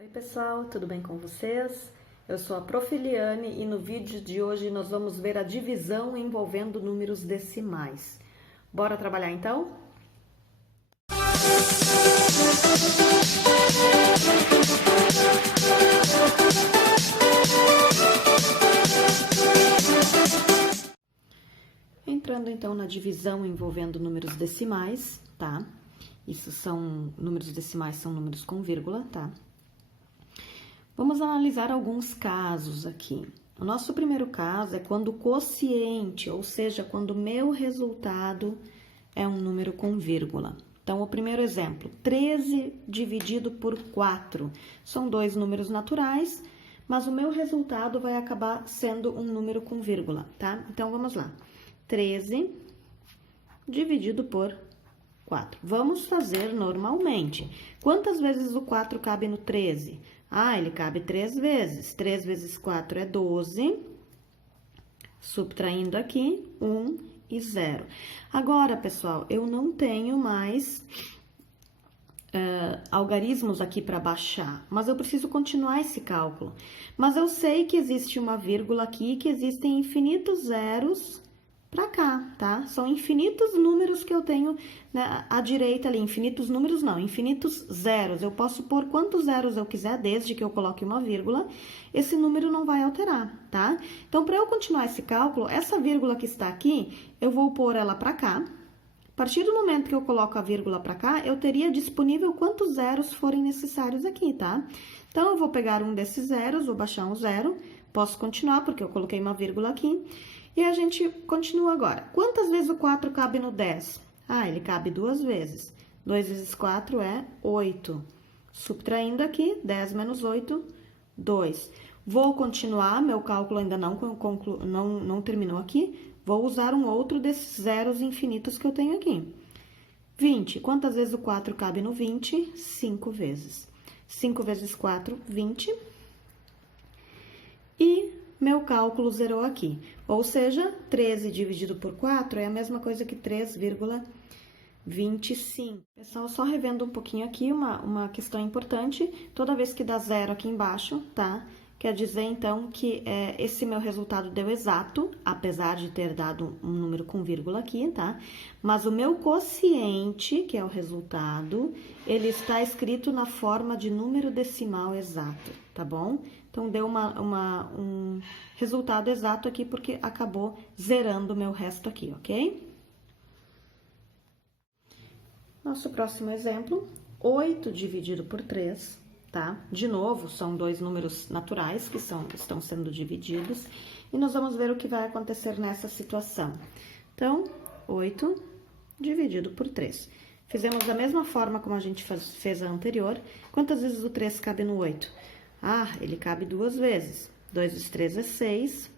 Oi pessoal, tudo bem com vocês? Eu sou a Prof. Eliane e no vídeo de hoje nós vamos ver a divisão envolvendo números decimais. Bora trabalhar então? Entrando então na divisão envolvendo números decimais, tá? Números decimais são números com vírgula, tá? Vamos analisar alguns casos aqui. O nosso primeiro caso é quando o quociente, ou seja, quando o meu resultado é um número com vírgula. Então, o primeiro exemplo, 13 dividido por 4. São dois números naturais, mas o meu resultado vai acabar sendo um número com vírgula, tá? Então, vamos lá. 13 dividido por 4. Vamos fazer normalmente. Quantas vezes o 4 cabe no 13? Ele cabe 3 vezes. 3 vezes 4 é 12. Subtraindo aqui, 1 e 0. Agora, pessoal, eu não tenho mais algarismos aqui para baixar, mas eu preciso continuar esse cálculo. Mas eu sei que existe uma vírgula aqui, que existem infinitos zeros para cá, tá? São infinitos números que eu tenho, né, à direita ali. Infinitos números não, infinitos zeros. Eu posso pôr quantos zeros eu quiser, desde que eu coloque uma vírgula. Esse número não vai alterar, tá? Então, para eu continuar esse cálculo, essa vírgula que está aqui, eu vou pôr ela para cá. A partir do momento que eu coloco a vírgula para cá, eu teria disponível quantos zeros forem necessários aqui, tá? Então, eu vou pegar um desses zeros, vou baixar um zero. Posso continuar, porque eu coloquei uma vírgula aqui. E a gente continua agora. Quantas vezes o 4 cabe no 10? Ele cabe 2 vezes. 2 vezes 4 é 8. Subtraindo aqui, 10 menos 8, 2. Vou continuar, meu cálculo ainda não terminou aqui. Vou usar um outro desses zeros infinitos que eu tenho aqui. 20. Quantas vezes o 4 cabe no 20? 5 vezes. 5 vezes 4, 20. E meu cálculo zerou aqui. Ou seja, 13 dividido por 4 é a mesma coisa que 3,25. Pessoal, só revendo um pouquinho aqui, uma questão importante. Toda vez que dá zero aqui embaixo, tá? Quer dizer, então, que esse meu resultado deu exato, apesar de ter dado um número com vírgula aqui, tá? Mas o meu quociente, que é o resultado, ele está escrito na forma de número decimal exato, tá bom? Então, deu um resultado exato aqui, porque acabou zerando o meu resto aqui, ok? Nosso próximo exemplo, 8 dividido por 3, tá? De novo, são dois números naturais que estão sendo divididos. E nós vamos ver o que vai acontecer nessa situação. Então, 8 dividido por 3. Fizemos da mesma forma como a gente fez a anterior. Quantas vezes o 3 cabe no 8? Ele cabe 2 vezes. 2 vezes 3 é 6.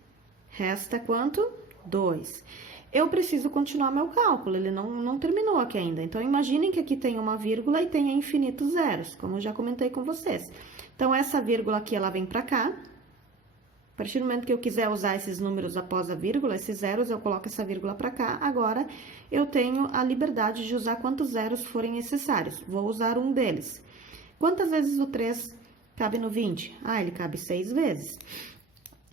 Resta quanto? 2. Eu preciso continuar meu cálculo, ele não terminou aqui ainda. Então, imaginem que aqui tem uma vírgula e tenha infinitos zeros, como eu já comentei com vocês. Então, essa vírgula aqui, ela vem para cá. A partir do momento que eu quiser usar esses números após a vírgula, esses zeros, eu coloco essa vírgula para cá. Agora, eu tenho a liberdade de usar quantos zeros forem necessários. Vou usar um deles. Quantas vezes o 3 cabe no 20? Ele cabe 6 vezes.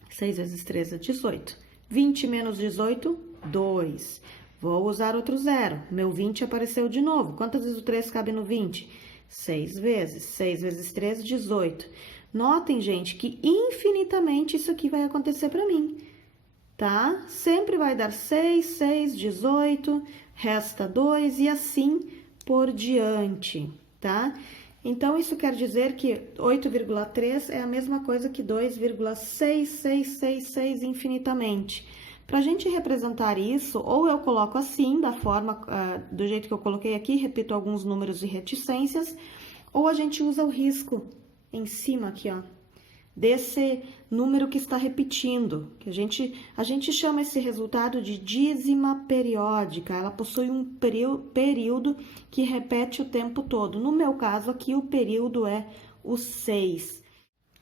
6 vezes 3 é 18. 20 menos 18, 2. Vou usar outro zero. Meu 20 apareceu de novo. Quantas vezes o 3 cabe no 20? 6 vezes. 6 vezes 3, 18. Notem, gente, que infinitamente isso aqui vai acontecer para mim, tá? Sempre vai dar 6, 6, 18, resta 2 e assim por diante, tá? Então, isso quer dizer que 8,3 é a mesma coisa que 2,6666 infinitamente. Para a gente representar isso, ou eu coloco assim, da forma, do jeito que eu coloquei aqui, repito alguns números de reticências, ou a gente usa o risco em cima aqui, ó, desse número que está repetindo, que a gente chama esse resultado de dízima periódica. Ela possui um período que repete o tempo todo. No meu caso aqui, o período é o 6.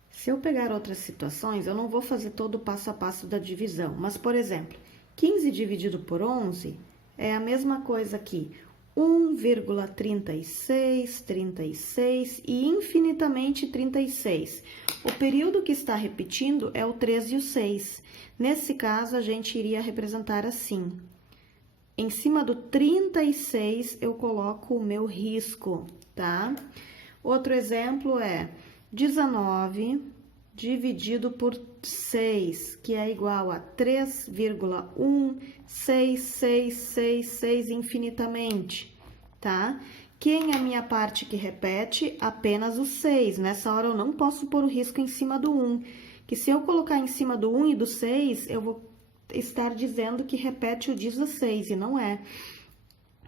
Se eu pegar outras situações, eu não vou fazer todo o passo a passo da divisão, mas, por exemplo, 15 dividido por 11 é a mesma coisa que 1,36, 36 e infinitamente 36. O período que está repetindo é o 3 e o 6. Nesse caso, a gente iria representar assim. Em cima do 36, eu coloco o meu risco, tá? Outro exemplo é 19 dividido por 6, que é igual a 3,16666 infinitamente, tá? Quem é a minha parte que repete? Apenas o 6. Nessa hora, eu não posso pôr o risco em cima do 1, que se eu colocar em cima do 1 e do 6, eu vou estar dizendo que repete o 16, e não é.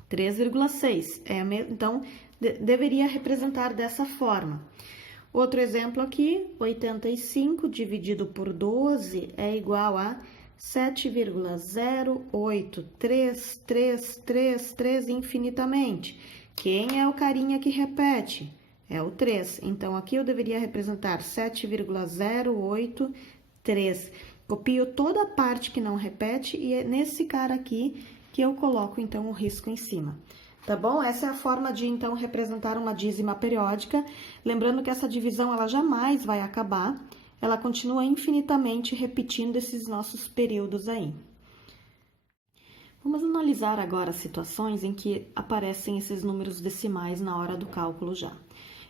3,6. Então, deveria representar dessa forma. Outro exemplo aqui, 85 dividido por 12 é igual a 7,08333 infinitamente. Quem é o carinha que repete? É o 3. Então, aqui eu deveria representar 7,083. Copio toda a parte que não repete e é nesse cara aqui que eu coloco, então, o risco em cima. Tá bom? Essa é a forma de, então, representar uma dízima periódica. Lembrando que essa divisão, ela jamais vai acabar. Ela continua infinitamente repetindo esses nossos períodos aí. Vamos analisar agora situações em que aparecem esses números decimais na hora do cálculo já.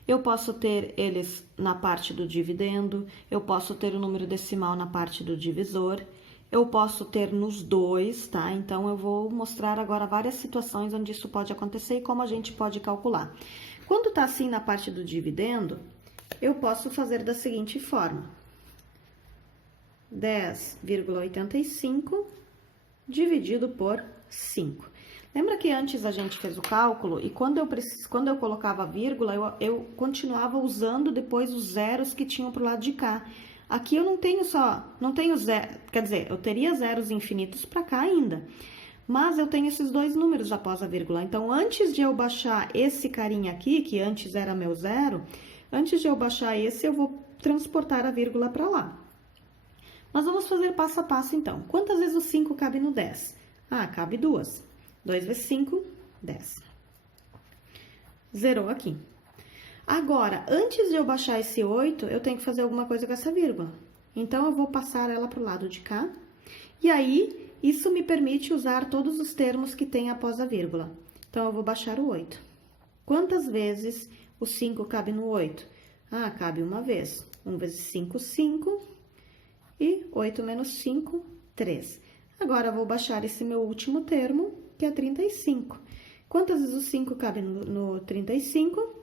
Eu posso ter eles na parte do dividendo, eu posso ter o número decimal na parte do divisor, eu posso ter nos dois, tá? Então, eu vou mostrar agora várias situações onde isso pode acontecer e como a gente pode calcular. Quando tá assim na parte do dividendo, eu posso fazer da seguinte forma. 10,85 dividido por 5. Lembra que antes a gente fez o cálculo e quando eu colocava vírgula, eu continuava usando depois os zeros que tinham pro lado de cá. Aqui eu não tenho zero, quer dizer, eu teria zeros infinitos para cá ainda. Mas eu tenho esses dois números após a vírgula. Então, antes de eu baixar esse carinha aqui, que antes era meu zero, antes de eu baixar esse, eu vou transportar a vírgula para lá. Nós vamos fazer passo a passo, então. Quantas vezes o 5 cabe no 10? Ah, cabe 2. 2 vezes 5, 10. Zerou aqui. Agora, antes de eu baixar esse 8, eu tenho que fazer alguma coisa com essa vírgula. Então, eu vou passar ela para o lado de cá. E aí, isso me permite usar todos os termos que tem após a vírgula. Então, eu vou baixar o 8. Quantas vezes o 5 cabe no 8? Ah, cabe uma vez. 1 vezes 5, 5. E 8 menos 5, 3. Agora, eu vou baixar esse meu último termo, que é 35. Quantas vezes o 5 cabe no 35?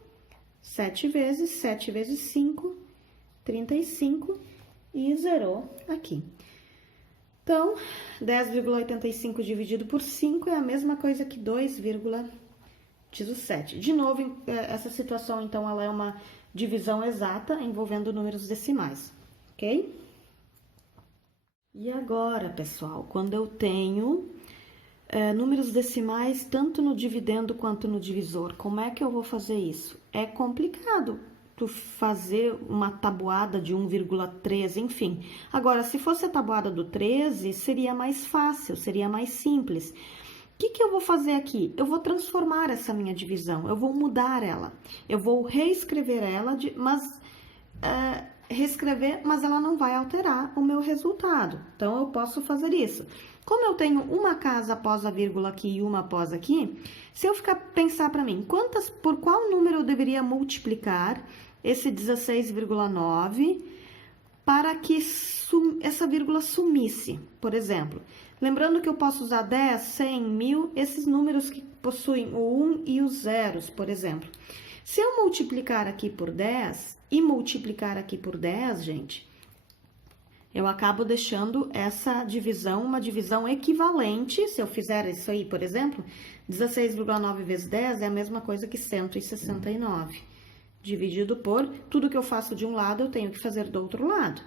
7 vezes 5, 35, e zerou aqui. Então, 10,85 dividido por 5 é a mesma coisa que 2,17. De novo, essa situação, então, ela é uma divisão exata envolvendo números decimais, ok? E agora, pessoal, quando eu tenho números decimais tanto no dividendo quanto no divisor, como é que eu vou fazer isso? É complicado tu fazer uma tabuada de 1,13, enfim. Agora, se fosse a tabuada do 13, seria mais fácil, seria mais simples. O que eu vou fazer aqui? Eu vou transformar essa minha divisão, eu vou mudar ela. Eu vou reescrever ela, mas ela não vai alterar o meu resultado. Então, eu posso fazer isso. Como eu tenho uma casa após a vírgula aqui e uma após aqui, se eu pensar para mim, por qual número eu deveria multiplicar esse 16,9 para que essa vírgula sumisse, por exemplo? Lembrando que eu posso usar 10, 100, 1000, esses números que possuem o 1 e os zeros, por exemplo. Se eu multiplicar aqui por 10 e multiplicar aqui por 10, gente, eu acabo deixando essa divisão, uma divisão equivalente. Se eu fizer isso aí, por exemplo, 16,9 vezes 10 é a mesma coisa que 169. Dividido por, tudo que eu faço de um lado, eu tenho que fazer do outro lado.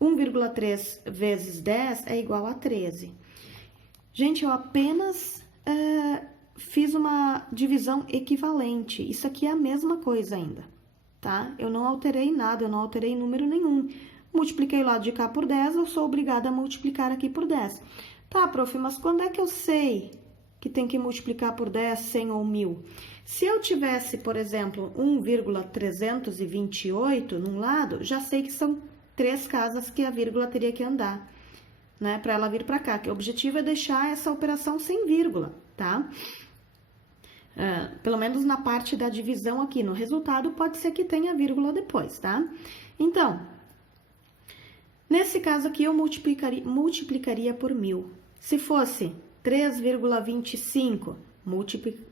1,3 vezes 10 é igual a 13. Gente, eu apenas fiz uma divisão equivalente. Isso aqui é a mesma coisa ainda, tá? Eu não alterei nada, eu não alterei número nenhum. Multipliquei o lado de cá por 10, eu sou obrigada a multiplicar aqui por 10. Tá, prof, mas quando é que eu sei que tem que multiplicar por 10, 100 ou 1000. Se eu tivesse, por exemplo, 1,328 num lado, já sei que são 3 casas que a vírgula teria que andar, né, para ela vir para cá, que o objetivo é deixar essa operação sem vírgula, tá? Pelo menos na parte da divisão aqui, no resultado pode ser que tenha vírgula depois, tá? Então, nesse caso aqui eu multiplicaria por 1000. Se fosse 3,25,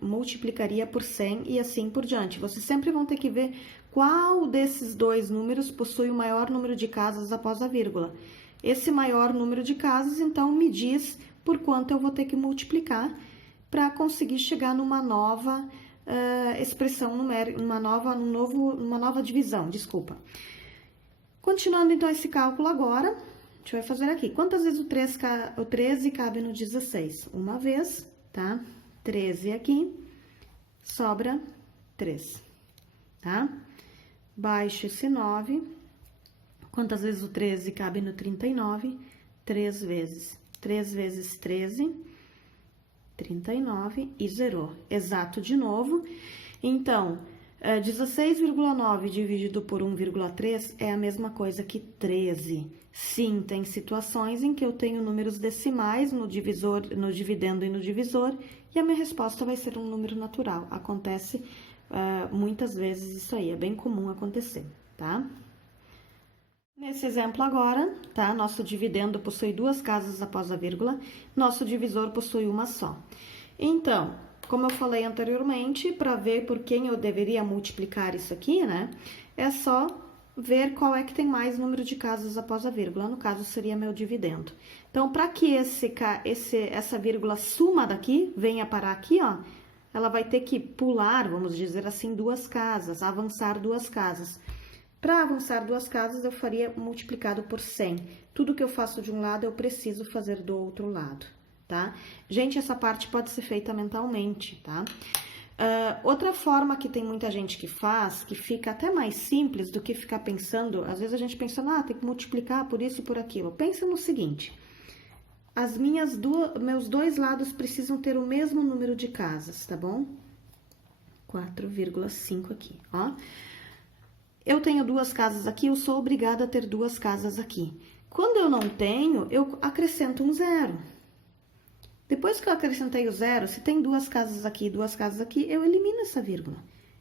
multiplicaria por 100 e assim por diante. Vocês sempre vão ter que ver qual desses dois números possui o maior número de casas após a vírgula. Esse maior número de casas, então, me diz por quanto eu vou ter que multiplicar para conseguir chegar numa nova expressão numérica, uma nova divisão, desculpa. Continuando, então, esse cálculo agora, a gente vai fazer aqui. Quantas vezes o 13 cabe no 16? Uma vez, tá? 13 aqui, sobra 3, tá? Baixo esse 9. Quantas vezes o 13 cabe no 39? 3 vezes. 3 vezes 13, 39 e zerou. Exato de novo. Então, 16,9 dividido por 1,3 é a mesma coisa que 13. Sim, tem situações em que eu tenho números decimais no divisor, no dividendo e no divisor, e a minha resposta vai ser um número natural. Acontece muitas vezes isso aí, é bem comum acontecer, tá? Nesse exemplo agora, tá? Nosso dividendo possui 2 casas após a vírgula, nosso divisor possui uma só. Então, como eu falei anteriormente, para ver por quem eu deveria multiplicar isso aqui, né? É só ver qual é que tem mais número de casas após a vírgula, no caso seria meu dividendo. Então, para que essa vírgula suma daqui, venha parar aqui, ó, ela vai ter que pular, vamos dizer assim, 2 casas, avançar 2 casas. Para avançar 2 casas, eu faria multiplicado por 100. Tudo que eu faço de um lado, eu preciso fazer do outro lado, tá? Gente, essa parte pode ser feita mentalmente, tá? Outra forma que tem muita gente que faz, que fica até mais simples do que ficar pensando, às vezes a gente pensa, tem que multiplicar por isso e por aquilo. Pensa no seguinte, meus 2 lados precisam ter o mesmo número de casas, tá bom? 4,5 aqui, ó. Eu tenho 2 casas aqui, eu sou obrigada a ter 2 casas aqui. Quando eu não tenho, eu acrescento um 0. Depois que eu acrescentei o 0, se tem 2 casas aqui e 2 casas aqui, eu elimino essa vírgula.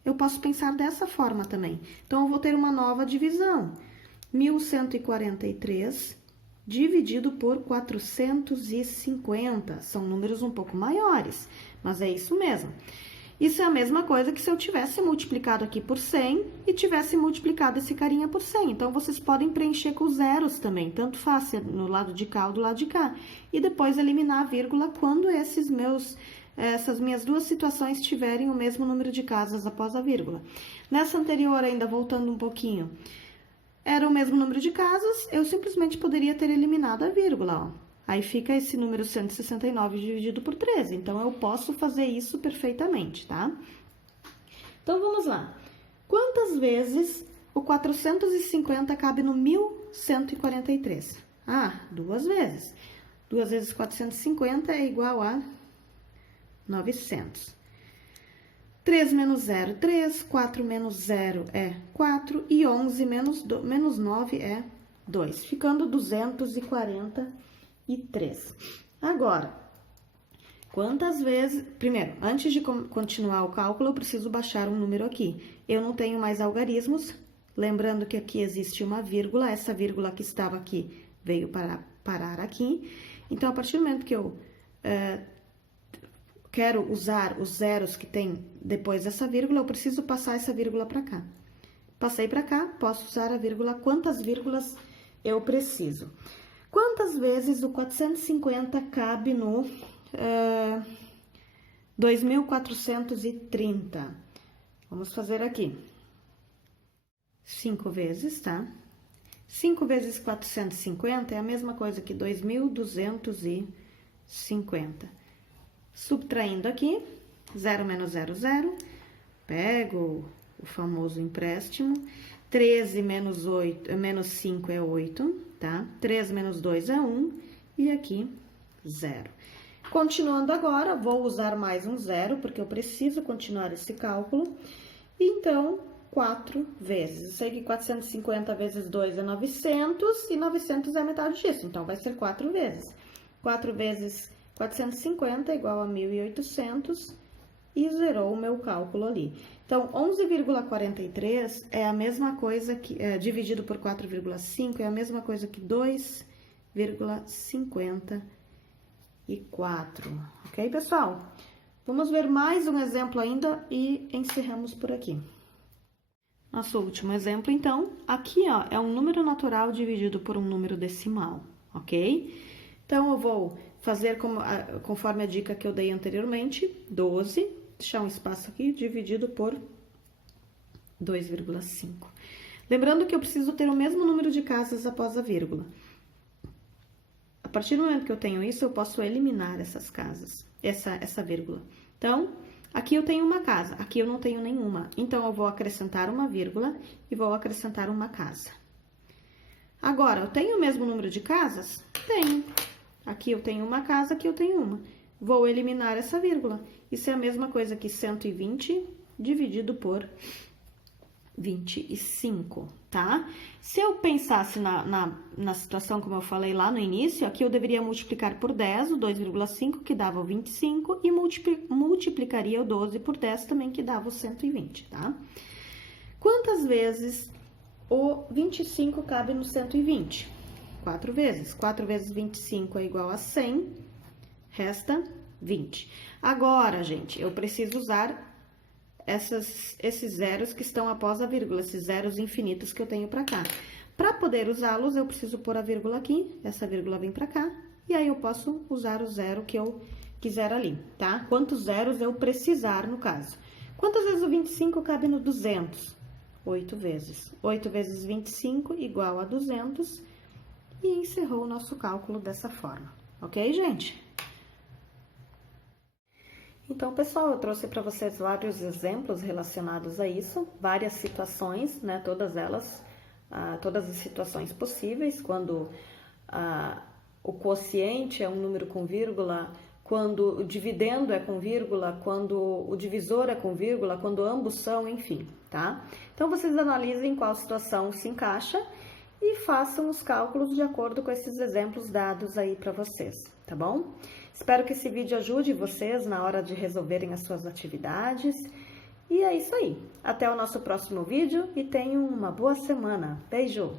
Eu posso pensar dessa forma também. Então, eu vou ter uma nova divisão. 1143 dividido por 450. São números um pouco maiores, mas é isso mesmo. Isso é a mesma coisa que se eu tivesse multiplicado aqui por 100 e tivesse multiplicado esse carinha por 100. Então, vocês podem preencher com zeros também, tanto faz no lado de cá ou do lado de cá. E depois eliminar a vírgula quando essas minhas 2 situações tiverem o mesmo número de casas após a vírgula. Nessa anterior, ainda voltando um pouquinho, era o mesmo número de casas, eu simplesmente poderia ter eliminado a vírgula, ó. Aí fica esse número 169 dividido por 13. Então, eu posso fazer isso perfeitamente, tá? Então, vamos lá. Quantas vezes o 450 cabe no 1143? 2 vezes. 2 vezes 450 é igual a 900. 3 menos 0, 3. 4 menos 0 é 4. E 11 menos 9 é 2. Ficando 243. Agora, quantas vezes... Primeiro, antes de continuar o cálculo, eu preciso baixar um número aqui. Eu não tenho mais algarismos, lembrando que aqui existe uma vírgula, essa vírgula que estava aqui veio parar aqui. Então, a partir do momento que eu quero usar os zeros que tem depois dessa vírgula, eu preciso passar essa vírgula para cá. Passei para cá, posso usar a vírgula, quantas vírgulas eu preciso. Quantas vezes o 450 cabe no 2430? Vamos fazer aqui. 5 vezes, tá? 5 vezes 450 é a mesma coisa que 2250. Subtraindo aqui, 0 menos 0, 0. Pego o famoso empréstimo. 13 menos 5 é 8, tá? 3 menos 2 é 1 e aqui 0. Continuando agora, vou usar mais um zero, porque eu preciso continuar esse cálculo. Então, 4 vezes. Eu sei que 450 vezes 2 é 900, e 900 é a metade disso, então vai ser 4 vezes. 4 vezes 450 é igual a 1.800, e zerou o meu cálculo ali. Então, 11,43 é a mesma coisa que, dividido por 4,5, é a mesma coisa que 2,54. Ok, pessoal? Vamos ver mais um exemplo ainda e encerramos por aqui. Nosso último exemplo, então, aqui, ó, é um número natural dividido por um número decimal, ok? Então, eu vou fazer conforme a dica que eu dei anteriormente, 12, deixar um espaço aqui, dividido por 2,5. Lembrando que eu preciso ter o mesmo número de casas após a vírgula. A partir do momento que eu tenho isso, eu posso eliminar essas casas, essa vírgula. Então, aqui eu tenho uma casa, aqui eu não tenho nenhuma. Então, eu vou acrescentar uma vírgula e vou acrescentar uma casa. Agora, eu tenho o mesmo número de casas? Tenho. Aqui eu tenho uma casa, aqui eu tenho uma. Vou eliminar essa vírgula. Isso é a mesma coisa que 120 dividido por 25, tá? Se eu pensasse na situação como eu falei lá no início, aqui eu deveria multiplicar por 10 o 2,5, que dava o 25, e multiplicaria o 12 por 10 também, que dava o 120, tá? Quantas vezes o 25 cabe no 120? 4 vezes. 4 vezes 25 é igual a 100, resta 20. Agora, gente, eu preciso usar esses zeros que estão após a vírgula, esses zeros infinitos que eu tenho pra cá. Para poder usá-los, eu preciso pôr a vírgula aqui, essa vírgula vem pra cá, e aí eu posso usar o zero que eu quiser ali, tá? Quantos zeros eu precisar, no caso. Quantas vezes o 25 cabe no 200? 8 vezes. 8 vezes 25 igual a 200, e encerrou o nosso cálculo dessa forma. Ok, gente? Então, pessoal, eu trouxe para vocês vários exemplos relacionados a isso, várias situações, né, todas elas, todas as situações possíveis, quando o quociente é um número com vírgula, quando o dividendo é com vírgula, quando o divisor é com vírgula, quando ambos são, enfim, tá? Então, vocês analisem qual situação se encaixa e façam os cálculos de acordo com esses exemplos dados aí para vocês, tá bom? Espero que esse vídeo ajude vocês na hora de resolverem as suas atividades. E é isso aí. Até o nosso próximo vídeo e tenham uma boa semana. Beijo!